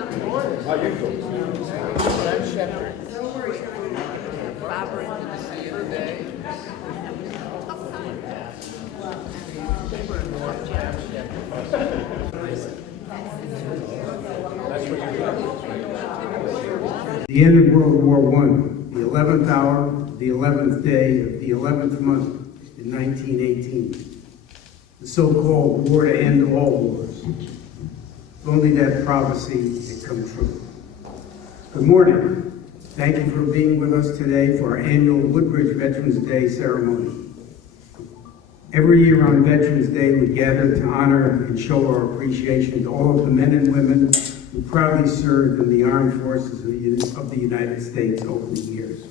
I'm Shepherd. Barbara, good to see you today. The end of World War I, the 11th hour, the 11th day of the 11th month in 1918. The so-called war to end all wars. If only that prophecy had come true. Good morning. Thank you for being with us today for our annual Woodbridge Veterans Day ceremony. Every year on Veterans Day, we gather to honor and show our appreciation to all of the men and women who proudly served in the armed forces of the United States over the years.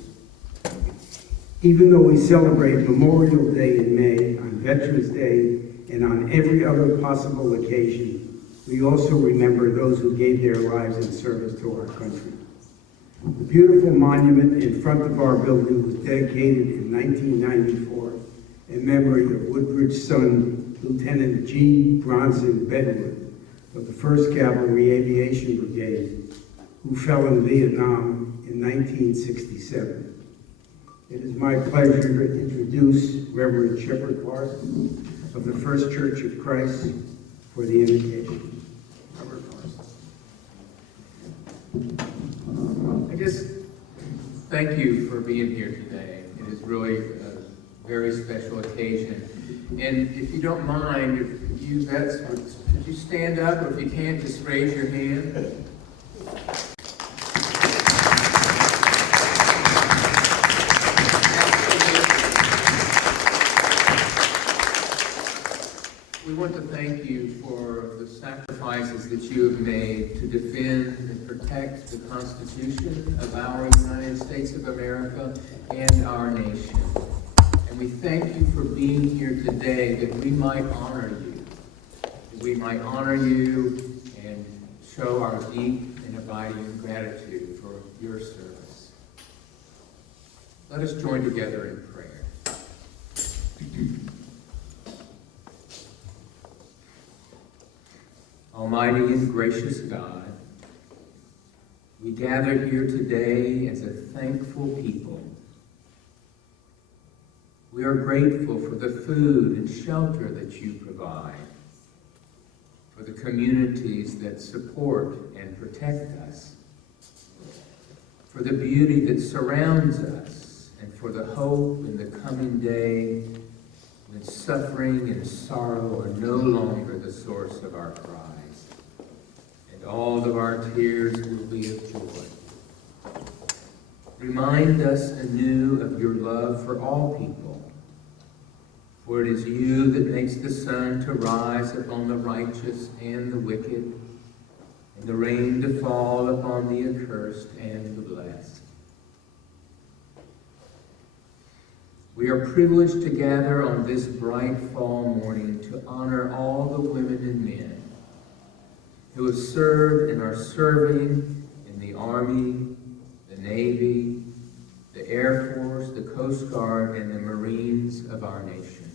Even though we celebrate Memorial Day in May, on Veterans Day, and on every other possible occasion, we also remember those who gave their lives in service to our country. The beautiful monument in front of our building was dedicated in 1994 in memory of Woodbridge's son, Lieutenant G. Bronson Bedwood, of the 1st Cavalry Aviation Brigade, who fell in Vietnam in 1967. It is my pleasure to introduce Reverend Shepherd Parsons of the First Church of Christ for the invocation. Reverend Parsons. I just thank you for being here today. It is really a very special occasion. And if you don't mind, if you vets, could you stand up, or if you can't, just raise your hand. We want to thank you for the sacrifices that you have made to defend and protect the Constitution of our United States of America and our nation. And we thank you for being here today that we might honor you. That we might honor you and show our deep and abiding gratitude for your service. Let us join together in prayer. Almighty and gracious God, we gather here today as a thankful people. We are grateful for the food and shelter that you provide, for the communities that support and protect us, for the beauty that surrounds us, and for the hope in the coming day when suffering and sorrow are no longer the source of our cries, and all of our tears will be of joy. Remind us anew of your love for all people, for it is you that makes the sun to rise upon the righteous and the wicked, and the rain to fall upon the accursed and the blessed. We are privileged to gather on this bright fall morning to honor all the women and men who have served and are serving in the Army, the Navy, the Air Force, the Coast Guard, and the Marines of our nation.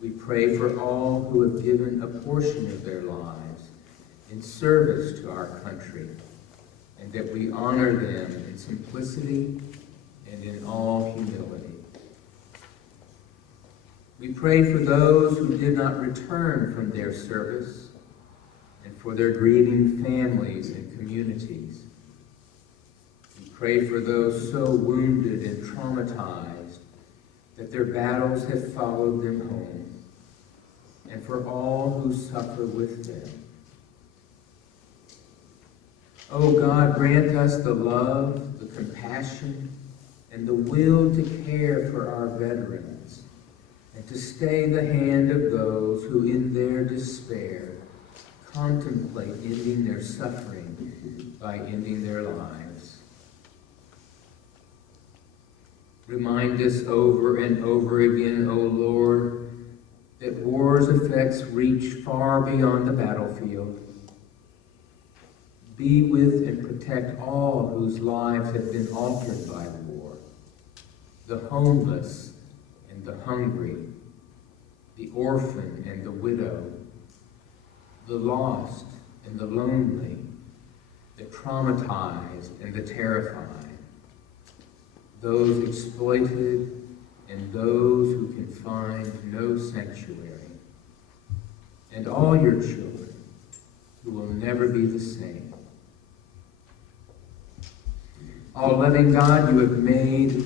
We pray for all who have given a portion of their lives in service to our country, and that we honor them in simplicity and in all humility. We pray for those who did not return from their service, and for their grieving families and communities. We pray for those so wounded and traumatized that their battles have followed them home, and for all who suffer with them. Oh God, grant us the love, the compassion, and the will to care for our veterans, and to stay the hand of those who in their despair contemplate ending their suffering by ending their lives. Remind us over and over again, O Lord, that war's effects reach far beyond the battlefield. Be with and protect all whose lives have been altered by war, the homeless and the hungry, the orphan and the widow, the lost and the lonely, the traumatized and the terrified, those exploited and those who can find no sanctuary, and all your children who will never be the same. All-loving God, you have made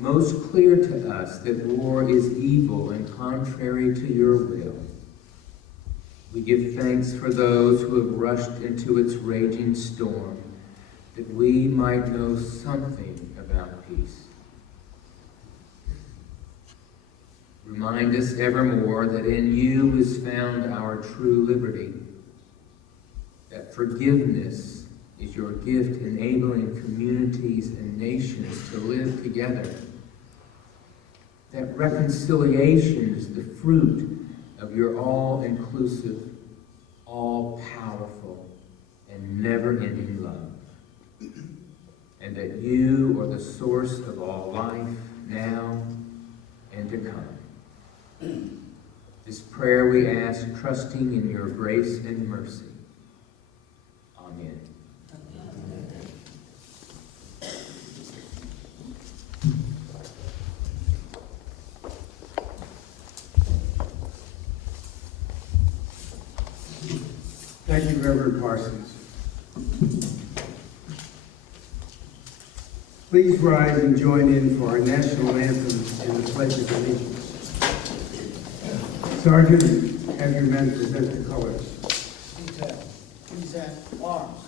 most clear to us that war is evil and contrary to your will. We give thanks for those who have rushed into its raging storm, that we might know something about peace. Remind us evermore that in you is found our true liberty, that forgiveness is your gift enabling communities and nations to live together, that reconciliation is the fruit of your all-inclusive, all-powerful, and never-ending love, and that you are the source of all life now and to come. This prayer we ask, trusting in your grace and mercy. Amen. Thank you, Reverend Parsons. Please rise and join in for our national anthem and the Pledge of Allegiance. Sergeant, have your men present the colors. Detail. Present arms.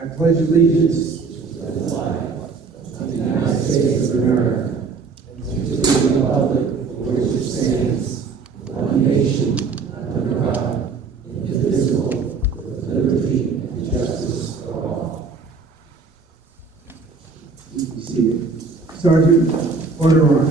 I pledge allegiance to the flag of the United States of America and to the republic for which it stands, one nation, under God, indivisible, with liberty and justice for all. You can see it. Sergeant, order on.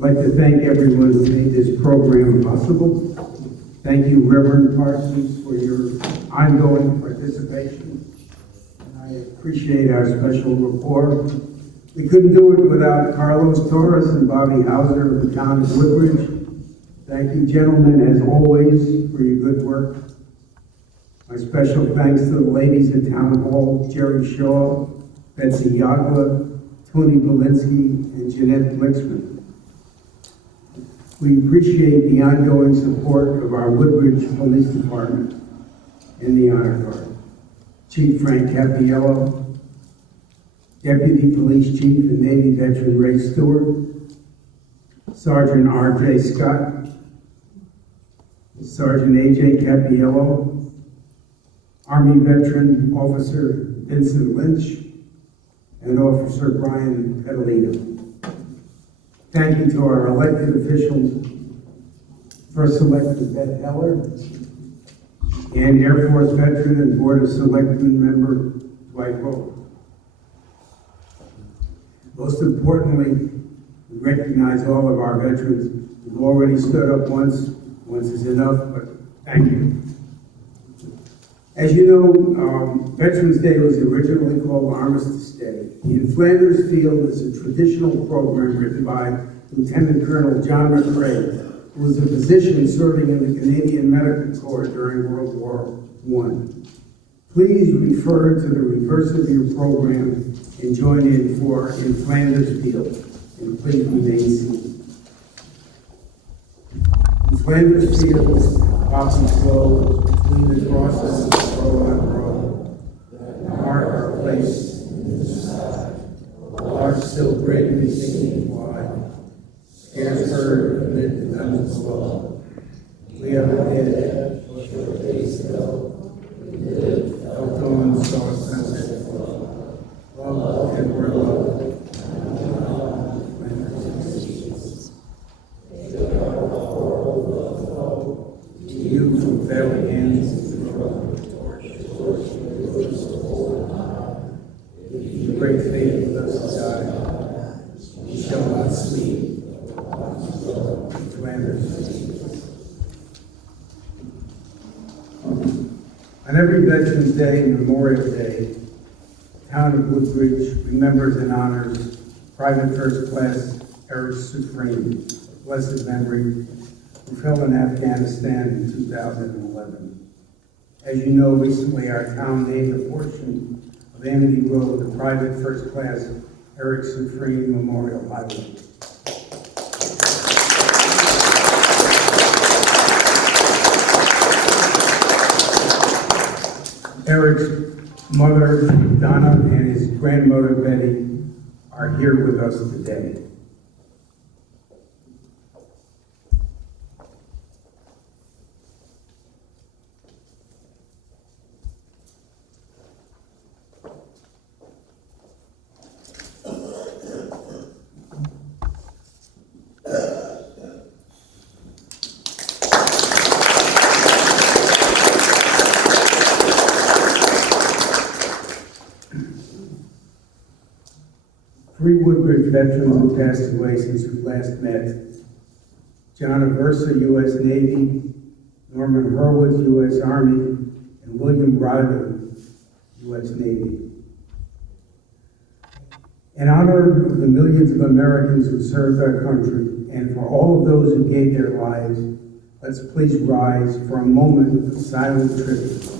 I'd like to thank everyone who made this program possible. Thank you, Reverend Parsons, for your ongoing participation. I appreciate our special rapport. We couldn't do it without Carlos Torres and Bobby Hauser of the town of Woodbridge. Thank you, gentlemen, as always, for your good work. My special thanks to the ladies at Town Hall, Jerry Shaw, Betsy Yagla, Tony Belinsky, and Jeanette Blixman. We appreciate the ongoing support of our Woodbridge Police Department and the Honor Guard. Chief Frank Capiello, Deputy Police Chief and Navy veteran Ray Stewart, Sergeant R.J. Scott, Sergeant A.J. Capiello, Army veteran Officer Vincent Lynch, and Officer Brian Petalino. Thank you to our elected officials, First Selectman Beth Heller, and Air Force veteran and Board of Selectmen member Dwight Rowe. Most importantly, we recognize all of our veterans who've already stood up once is enough, but Thank you. As you know, Veterans Day was originally called Armistice Day. The In Flanders Field is a traditional program written by Lieutenant Colonel John McCrae, who was a physician serving in the Canadian Medical Corps during World War I. Please refer to the reverse of your program and join in for In Flanders Field, and please remain seated. In Flanders Field, often flows between the crosses of row on row, that mark our place in the sky. Large still greatly singing wide, scarce heard amid the guns below. We are the dead, short days ago, we lived, felt dawn, saw sunset flow. Love and were loved. You from failing hands to throw the torch, if you break faith with us to die, we shall not sleep. Flanders. On every Veterans Day and Memorial Day, the town of Woodbridge remembers and honors Private First Class Eric Supreme, of blessed memory, who fell in Afghanistan in 2011. As you know, recently our town named a portion of Amity Road the Private First Class Eric Supreme Memorial Highway. Eric's mother, Donna, and his grandmother, Betty, are here with us today. Three Woodbridge veterans have passed away since we last met. John Aversa, U.S. Navy, Norman Hurwitz, U.S. Army, and William Ryder, U.S. Navy. In honor of the millions of Americans who served our country, and for all of those who gave their lives, let's please rise for a moment of silent tribute.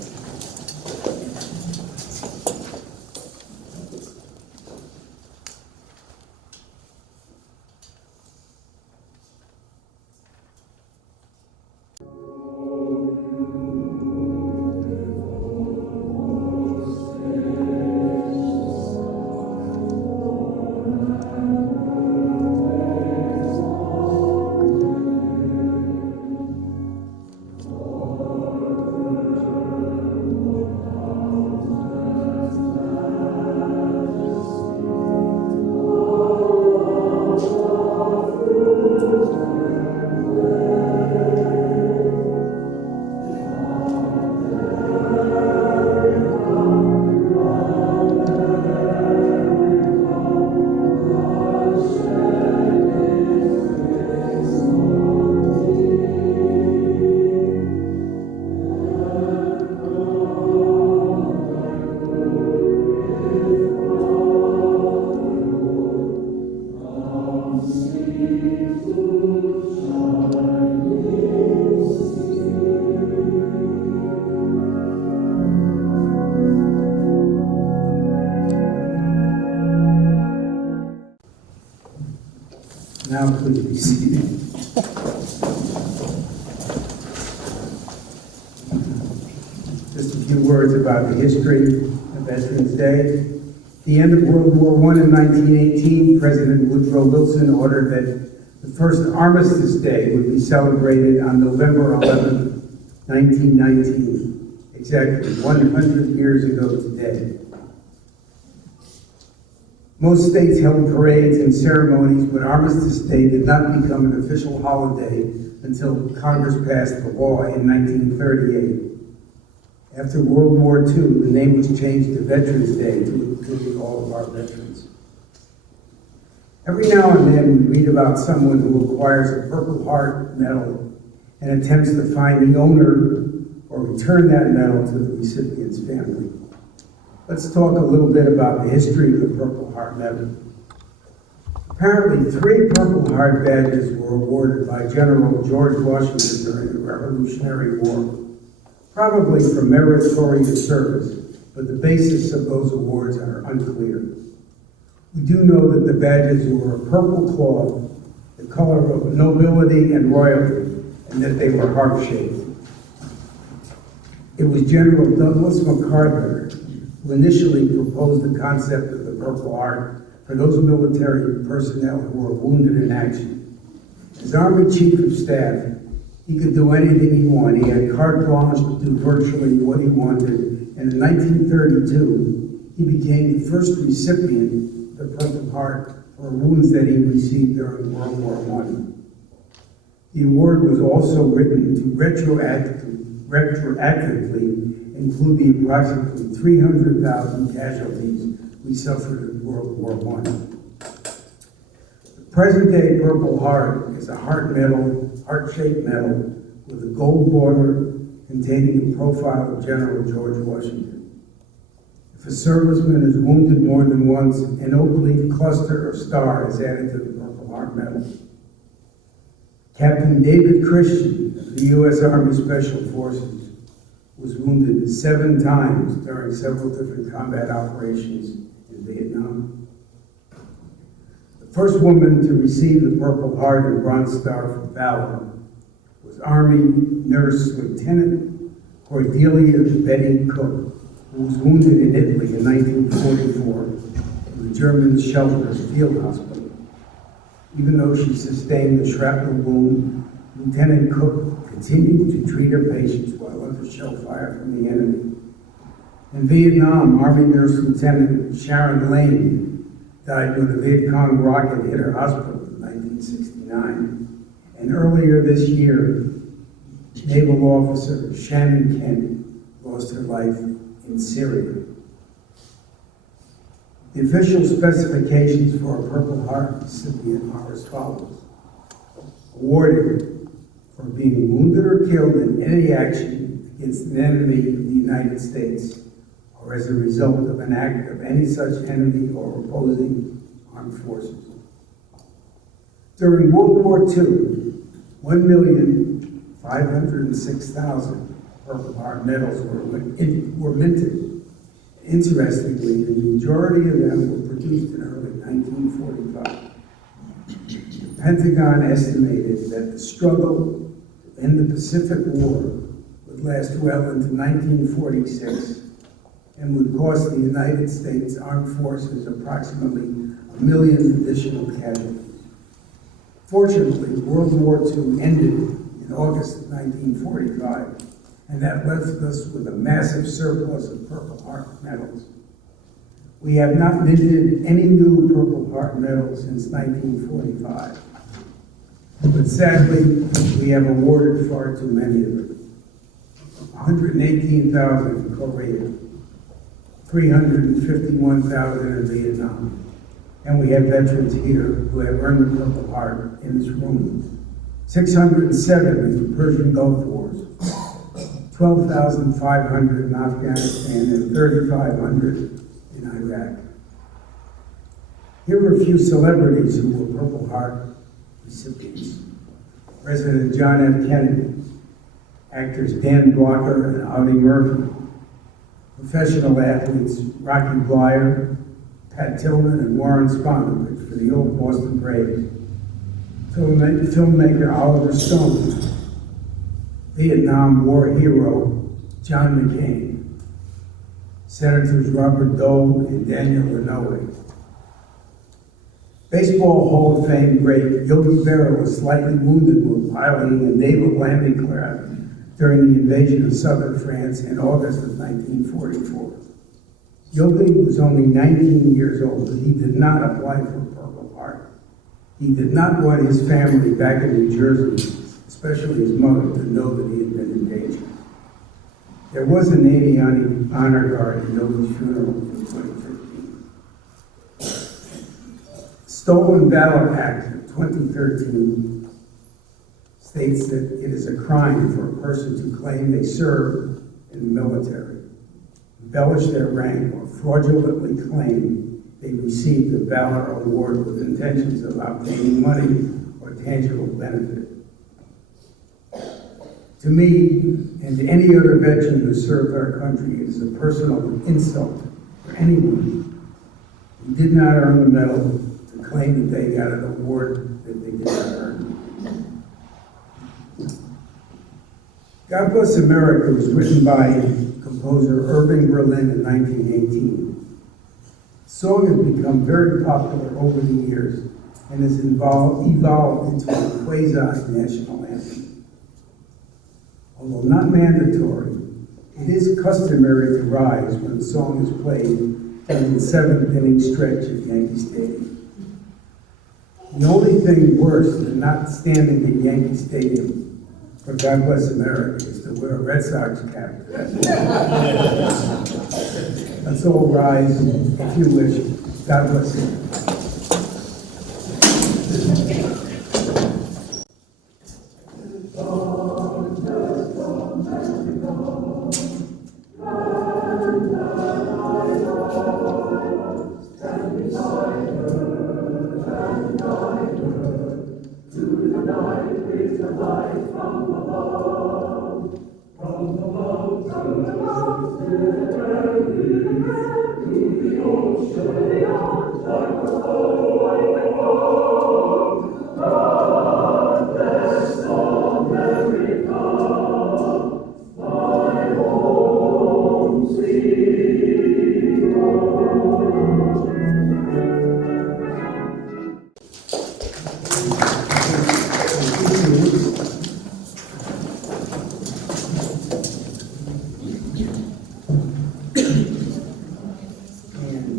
Now please be seated. Just a few words about the history of Veterans Day. At the end of World War I in 1918, President Woodrow Wilson ordered that the first Armistice Day would be celebrated on November 11, 1919, exactly 100 years ago today. Most states held parades and ceremonies, but Armistice Day did not become an official holiday until Congress passed the law in 1938. After World War II, the name was changed to Veterans Day to include all of our veterans. Every now and then we read about someone who acquires a Purple Heart medal and attempts to find the owner or return that medal to the recipient's family. Let's talk a little bit about the history of the Purple Heart Medal. Apparently, 3 Purple Heart badges were awarded by General George Washington during the Revolutionary War, probably for meritorious service, but the basis of those awards are unclear. We do know that the badges were a purple cloth, the color of nobility and royalty, and that they were heart-shaped. It was General Douglas MacArthur who initially proposed the concept of the Purple Heart for those military personnel who were wounded in action. As Army Chief of Staff, he could do anything he wanted. He had carte blanche to do virtually what he wanted. And in 1932, he became the first recipient of the Purple Heart for wounds that he received during World War I. The award was also written to retroactively include the approximately 300,000 casualties we suffered in World War I. The present-day Purple Heart is a heart-shaped medal with a gold border containing a profile of General George Washington. If a serviceman is wounded more than once, an oak leaf cluster or star is added to the Purple Heart medal. Captain David Christian of the U.S. Army Special Forces was wounded 7 times during several different combat operations in Vietnam. The first woman to receive the Purple Heart and Bronze Star for Valor was Army Nurse Lieutenant Cordelia Betty Cook, who was wounded in Italy in 1944 in the German Shelters Field Hospital. Even though she sustained a shrapnel wound, Lieutenant Cook continued to treat her patients while under shell fire from the enemy. In Vietnam, Army Nurse Lieutenant Sharon Lane died when a Viet Cong rocket hit her hospital in 1969. And earlier this year, Naval Officer Shannon Kent lost her life in Syria. The official specifications for a Purple Heart recipient are as follows. Awarded for being wounded or killed in any action against an enemy of the United States or as a result of an act of any such enemy or opposing armed forces. During World War II, 1,506,000 Purple Heart medals were minted. Interestingly, the majority of them were produced in early 1945. The Pentagon estimated that the struggle to end the Pacific War would last well into 1946 and would cost the United States Armed Forces approximately 1 million additional casualties. Fortunately, World War II ended in August of 1945, and that left us with a massive surplus of Purple Heart medals. We have not minted any new Purple Heart medals since 1945, but sadly, we have awarded far too many of them. 118,000 in Korea, 351,000 in Vietnam, and we have veterans here who have earned the Purple Heart in this room. 607 in the Persian Gulf Wars, 12,500 in Afghanistan, and 3,500 in Iraq. Here are a few celebrities who were Purple Heart recipients. President John F. Kennedy, actors Dan Blocker and Audie Murphy, professional athletes Rocky Bleier, Pat Tillman, and Warren Spahn for the old Boston Braves, filmmaker Oliver Stone, Vietnam War hero John McCain, Senators Robert Dole and Daniel Inouye. Baseball Hall of Fame great Yogi Berra was slightly wounded while piloting a naval landing craft during the invasion of southern France in August of 1944. Yogi was only 19 years old, but he did not apply for Purple Heart. He did not want his family back in New Jersey, especially his mother, to know that he had been engaged. There was a Navy honor guard at Yogi's funeral in 2015. Stolen Valor Act of 2013 states that it is a crime for a person to claim they served in the military, embellish their rank, or fraudulently claim they received the Valor Award with intentions of obtaining money or tangible benefit. To me, and to any other veteran who served our country, it is a personal insult for anyone who did not earn the medal to claim that they got an award that they did not earn. God Bless America was written by composer Irving Berlin in 1918. The song has become very popular over the years and has evolved into a quasi-national anthem. Although not mandatory, it is customary to rise when the song is played during the seventh inning stretch at Yankee Stadium. The only thing worse than not standing at Yankee Stadium for God Bless America is to wear a Red Sox cap. Let's all rise, if you wish. God bless you.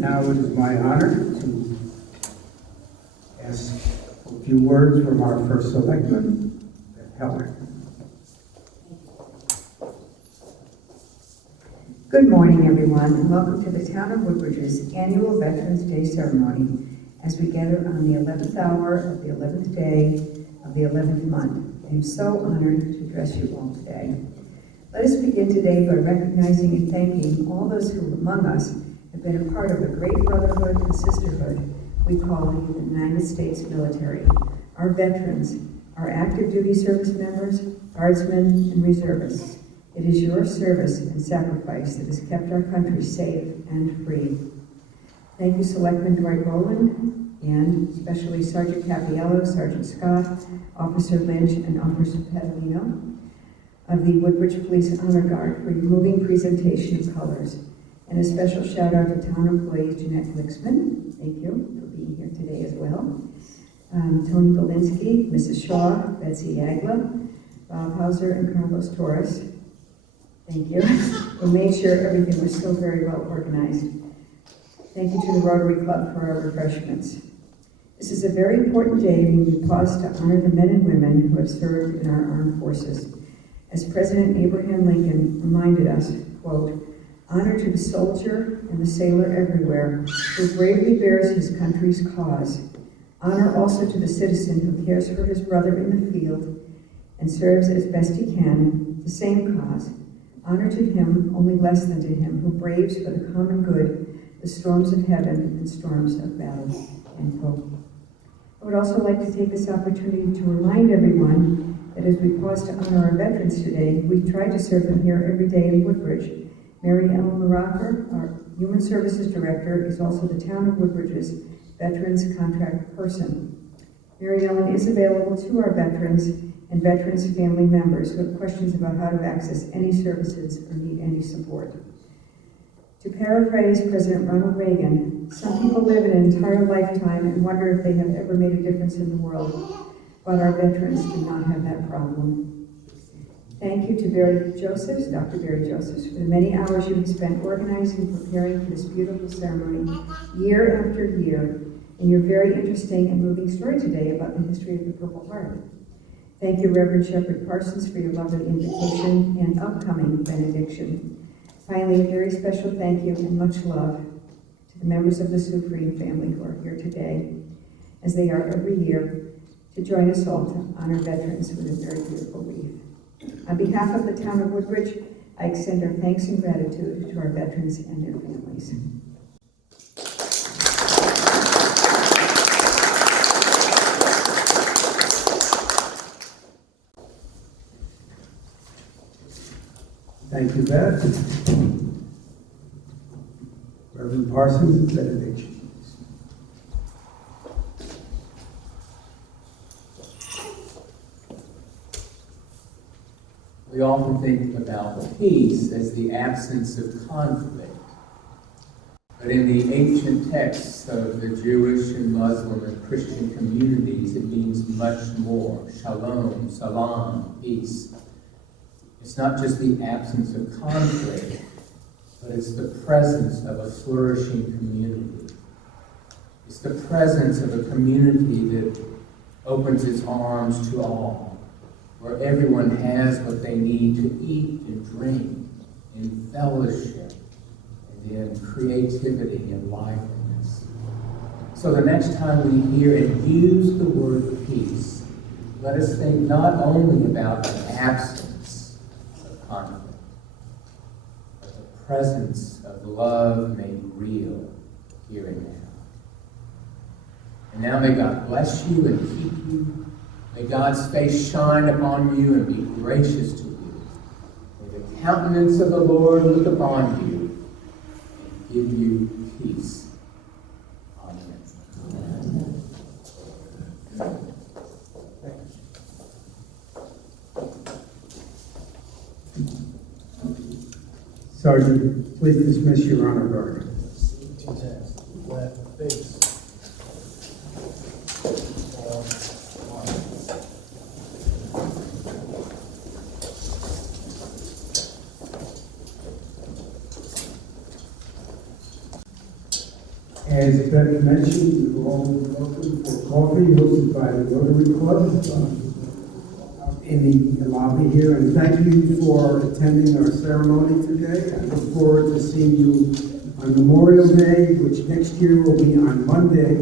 Now it is my honor to ask a few words from our first selectman, Beth Heller. Good morning, everyone, and welcome to the Town of Woodbridge's annual Veterans Day ceremony as we gather on the 11th hour of the 11th day of the 11th month. I am so honored to address you all today. Let us begin today by recognizing and thanking all those who among us have been a part of the great brotherhood and sisterhood we call the United States military. Our veterans, our active duty service members, guardsmen, and reservists. It is your service and sacrifice that has kept our country safe and free. Thank you, Selectman Dwight Rowland, and especially Sergeant Capiello, Sergeant Scott, Officer Lynch, and Officer Pedalino of the Woodbridge Police Honor Guard for your moving presentation of colors. And a special shout out to town employee Jeanette Glicksman. Thank you for being here today as well. Tony Belinsky, Mrs. Shaw, Betsy Yagla, Bob Hauser, and Carlos Torres. Thank you. We made sure everything was still very well organized. Thank you to the Rotary Club for our refreshments. This is a very important day when we pause to honor the men and women who have served in our armed forces. As President Abraham Lincoln reminded us, quote, "Honor to the soldier and the sailor everywhere who bravely bears his country's cause. Honor also to the citizen who cares for his brother in the field and serves as best he can the same cause. Honor to him, only less than to him, who braves for the common good the storms of heaven and storms of battle." End quote. I would also like to take this opportunity to remind everyone that as we pause to honor our veterans today, we try to serve them here every day in Woodbridge. Mary Ellen LaRocca, our Human Services Director, is also the Town of Woodbridge's Veterans Contract Person. Mary Ellen is available to our veterans and veterans' family members who have questions about how to access any services or need any support. To paraphrase President Ronald Reagan, some people live an entire lifetime and wonder if they have ever made a difference in the world, but our veterans do not have that problem. Thank you to Barry Josephs, Dr. Barry Josephs, for the many hours you have spent organizing and preparing for this beautiful ceremony year after year, and your very interesting and moving story today about the history of the Purple Heart. Thank you, Reverend Shepherd Parsons, for your lovely invitation and upcoming benediction. Finally, a very special thank you and much love to the members of the Sufreen family who are here today, as they are every year, to join us all to honor veterans with a very beautiful wreath. On behalf of the town of Woodbridge, I extend our thanks and gratitude to our veterans and their families. Thank you, Beth. Reverend Parsons, benediction. We often think about peace as the absence of conflict. But in the ancient texts of the Jewish and Muslim and Christian communities, it means much more. Shalom, salam, peace. It's not just the absence of conflict, but it's the presence of a flourishing community. It's the presence of a community that opens its arms to all, where everyone has what they need to eat and drink, in fellowship, and in creativity and liveliness. So the next time we hear and use the word peace, let us think not only about an absence of conflict, but the presence of love made real here and now. And now may God bless you and keep you. May God's face shine upon you and be gracious to you. May the countenance of the Lord look upon you and give you peace. Amen. Sergeant, please dismiss your honor guard. Left face. As Beth mentioned, you're all welcome for coffee hosted by the Rotary Club in the lobby here. And thank you for attending our ceremony today. I look forward to seeing you on Memorial Day, which next year will be on Monday,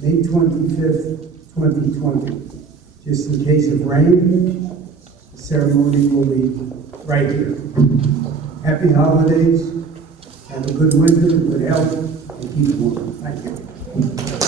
May 25th, 2020. Just in case of rain, the ceremony will be right here. Happy holidays, have a good winter, good health, and keep warm. Thank you.